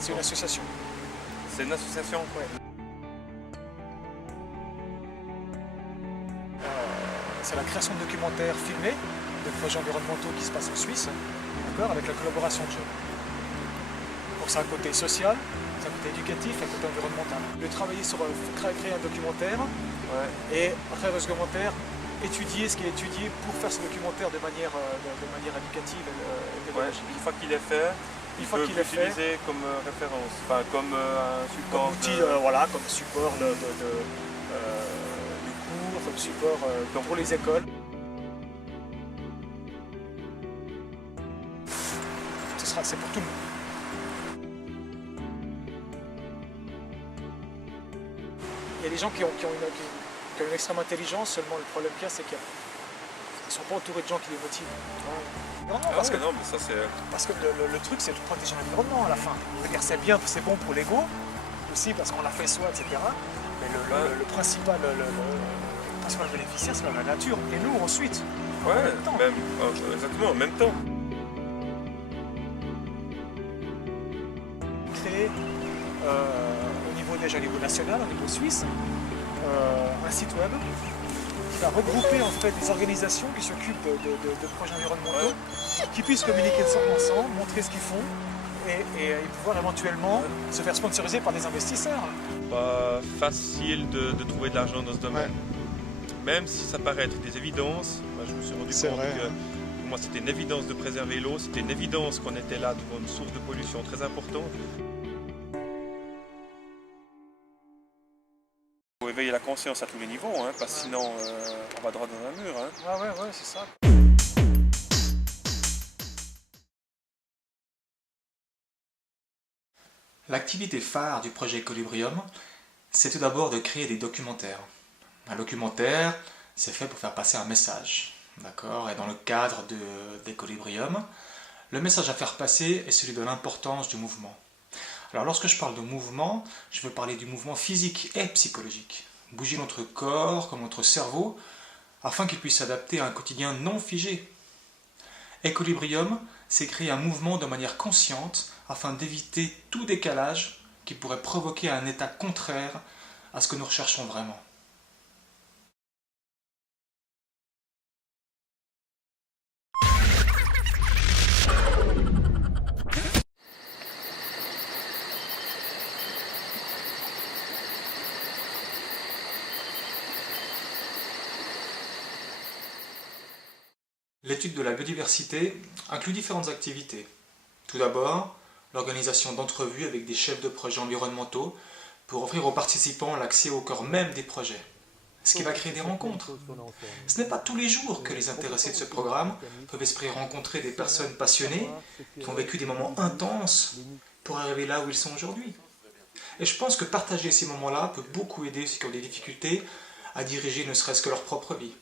C'est une association. C'est une association? Ouais. C'est la création de documentaires filmés, de projets environnementaux qui se passent en Suisse, d'accord, avec la collaboration de jeunes. Donc c'est un côté social, c'est un côté éducatif, un côté environnemental. Je vais travailler sur créer un documentaire et à travers ce documentaire, étudier ce qui est étudié pour faire ce documentaire de manière éducative et pédagogique. Une fois qu'il est fait, Une fois qu'il est fait, l'utiliser comme référence, enfin comme un support. comme outil, voilà, comme support de cours, comme support pour les écoles. C'est pour tout le monde. Il y a des gens qui ont une extrême intelligence, seulement le problème qu'il y a, c'est qu'ils ne sont pas entourés de gens qui les motivent. Parce que le truc, c'est de protéger l'environnement à la fin. C'est-à-dire, c'est bien, c'est bon pour l'ego, aussi parce qu'on l'a fait soi, etc. Mais le principal bénéficiaire, c'est la nature. Et nous, ensuite, en même temps. Exactement, en même temps. Créer au niveau déjà au niveau national, au niveau suisse, un site web qui va regrouper en fait des organisations qui s'occupent de projets environnementaux, qui puissent communiquer ensemble, montrer ce qu'ils font et pouvoir éventuellement se faire sponsoriser par des investisseurs. Pas facile de trouver de l'argent dans ce domaine. Même si ça paraît être des évidences, je me suis rendu compte que pour moi c'était une évidence de préserver l'eau, c'était une évidence qu'on était là devant une source de pollution très importante. Il faut éveiller la conscience à tous les niveaux, parce que sinon on va droit dans un mur. Ouais, c'est ça. L'activité phare du projet Equilibrium, c'est tout d'abord de créer des documentaires. Un documentaire, c'est fait pour faire passer un message, d'accord? Et dans le cadre d'Equilibrium, le message à faire passer est celui de l'importance du mouvement. Alors lorsque je parle de mouvement, je veux parler du mouvement physique et psychologique. Bouger notre corps comme notre cerveau, afin qu'il puisse s'adapter à un quotidien non figé. Equilibrium, c'est créer un mouvement de manière consciente afin d'éviter tout décalage qui pourrait provoquer un état contraire à ce que nous recherchons vraiment. L'étude de la biodiversité inclut différentes activités. Tout d'abord, l'organisation d'entrevues avec des chefs de projets environnementaux pour offrir aux participants l'accès au cœur même des projets, ce qui va créer des rencontres. Ce n'est pas tous les jours que les intéressés de ce programme peuvent espérer rencontrer des personnes passionnées qui ont vécu des moments intenses pour arriver là où ils sont aujourd'hui. Et je pense que partager ces moments-là peut beaucoup aider ceux qui ont des difficultés à diriger ne serait-ce que leur propre vie.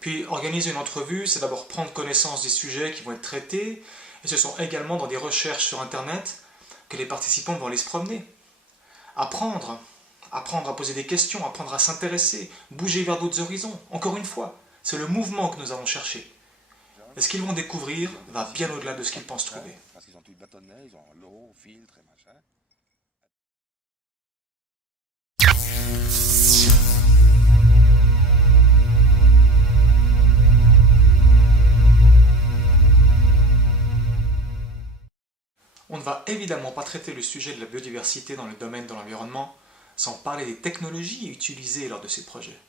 Puis organiser une entrevue, c'est d'abord prendre connaissance des sujets qui vont être traités, et ce sont également dans des recherches sur Internet que les participants vont aller se promener. Apprendre à poser des questions, apprendre à s'intéresser, bouger vers d'autres horizons. Encore une fois, c'est le mouvement que nous allons chercher. Et ce qu'ils vont découvrir va bien au-delà de ce qu'ils pensent trouver. Parce qu'ils ont tout bâtonné, ils ont l'eau, filtre et machin. On ne va évidemment pas traiter le sujet de la biodiversité dans le domaine de l'environnement sans parler des technologies utilisées lors de ces projets.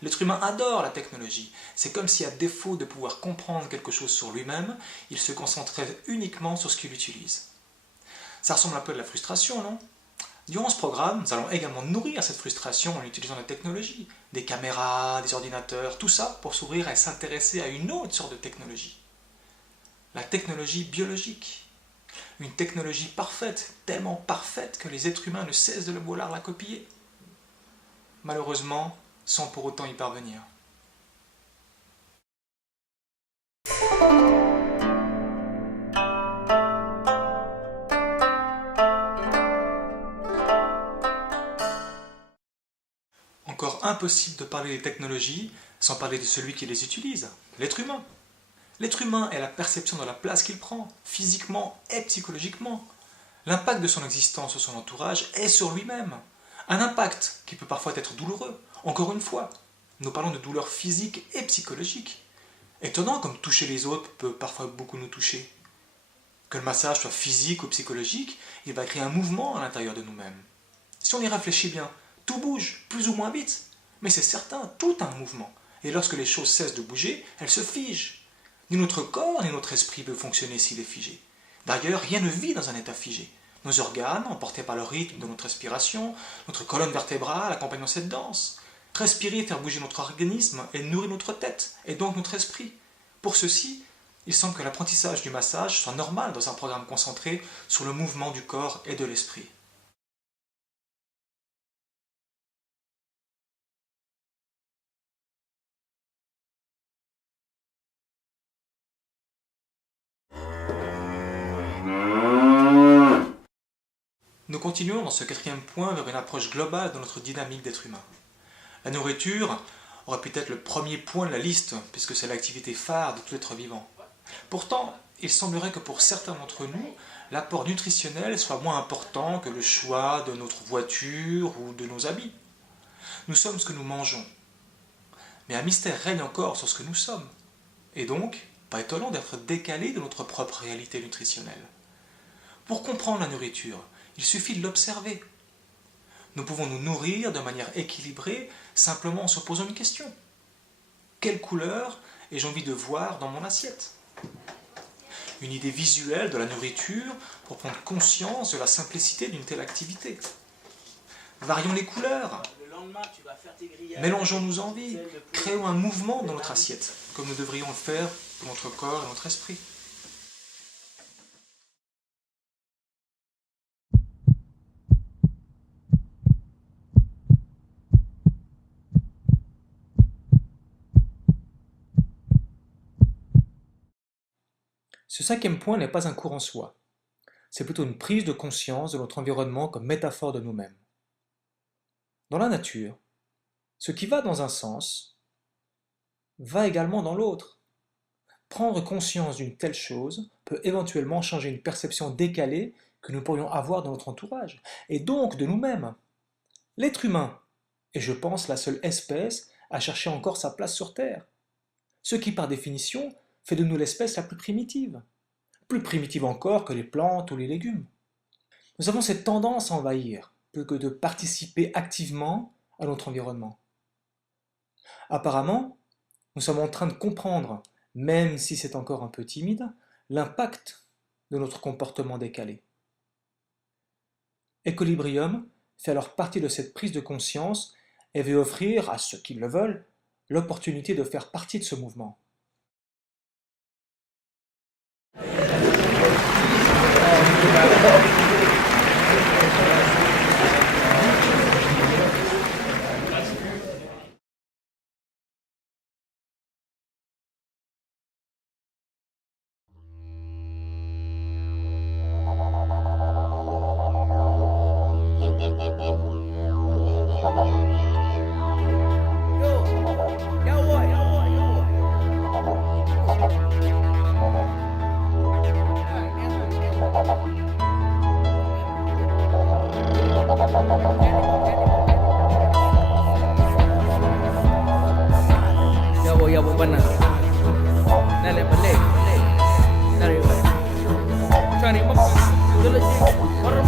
L'être humain adore la technologie. C'est comme si, à défaut de pouvoir comprendre quelque chose sur lui-même, il se concentrait uniquement sur ce qu'il utilise. Ça ressemble un peu à de la frustration, non? Durant ce programme, nous allons également nourrir cette frustration en utilisant la technologie, des caméras, des ordinateurs, tout ça pour s'ouvrir et s'intéresser à une autre sorte de technologie. La technologie biologique. Une technologie parfaite, tellement parfaite que les êtres humains ne cessent de le vouloir la copier. Malheureusement, sans pour autant y parvenir. Encore impossible de parler des technologies sans parler de celui qui les utilise, l'être humain. L'être humain est la perception de la place qu'il prend, physiquement et psychologiquement. l'impact de son existence sur son entourage est sur lui-même. Un impact qui peut parfois être douloureux. Encore une fois, nous parlons de douleurs physiques et psychologiques. Étonnant comme toucher les autres peut parfois beaucoup nous toucher. Que le massage soit physique ou psychologique, il va créer un mouvement à l'intérieur de nous-mêmes. Si on y réfléchit bien, tout bouge, plus ou moins vite. Mais c'est certain, tout a un mouvement. Et lorsque les choses cessent de bouger, elles se figent. Ni notre corps, ni notre esprit peut fonctionner s'il est figé. D'ailleurs, rien ne vit dans un état figé. Nos organes, emportés par le rythme de notre respiration, notre colonne vertébrale accompagnant cette danse. Respirer, faire bouger notre organisme et nourrir notre tête, et donc notre esprit. Pour ceci, il semble que l'apprentissage du massage soit normal dans un programme concentré sur le mouvement du corps et de l'esprit. Nous continuons dans ce 4e point vers une approche globale de notre dynamique d'être humain. La nourriture aurait pu être le premier point de la liste, puisque c'est l'activité phare de tout être vivant. Pourtant, il semblerait que pour certains d'entre nous, l'apport nutritionnel soit moins important que le choix de notre voiture ou de nos habits. Nous sommes ce que nous mangeons. Mais un mystère règne encore sur ce que nous sommes. Et donc, pas étonnant d'être décalé de notre propre réalité nutritionnelle. Pour comprendre la nourriture, il suffit de l'observer. Nous pouvons nous nourrir de manière équilibrée simplement en se posant une question. Quelle couleur ai-je envie de voir dans mon assiette ? Une idée visuelle de la nourriture pour prendre conscience de la simplicité d'une telle activité. Varions les couleurs. Mélangeons nos envies. Créons un mouvement dans notre assiette, comme nous devrions le faire pour notre corps et notre esprit. Ce 5e point n'est pas un cours en soi. C'est plutôt une prise de conscience de notre environnement comme métaphore de nous-mêmes. Dans la nature, ce qui va dans un sens va également dans l'autre. Prendre conscience d'une telle chose peut éventuellement changer une perception décalée que nous pourrions avoir de notre entourage, et donc de nous-mêmes. L'être humain est, je pense, la seule espèce à chercher encore sa place sur Terre, ce qui, par définition, fait de nous l'espèce la plus primitive encore que les plantes ou les légumes. Nous avons cette tendance à envahir, plutôt que de participer activement à notre environnement. Apparemment, nous sommes en train de comprendre, même si c'est encore un peu timide, l'impact de notre comportement décalé. Equilibrium fait alors partie de cette prise de conscience et veut offrir à ceux qui le veulent l'opportunité de faire partie de ce mouvement. Yabo bana. Nale balik. Dari. Cari apa? Dulu sih.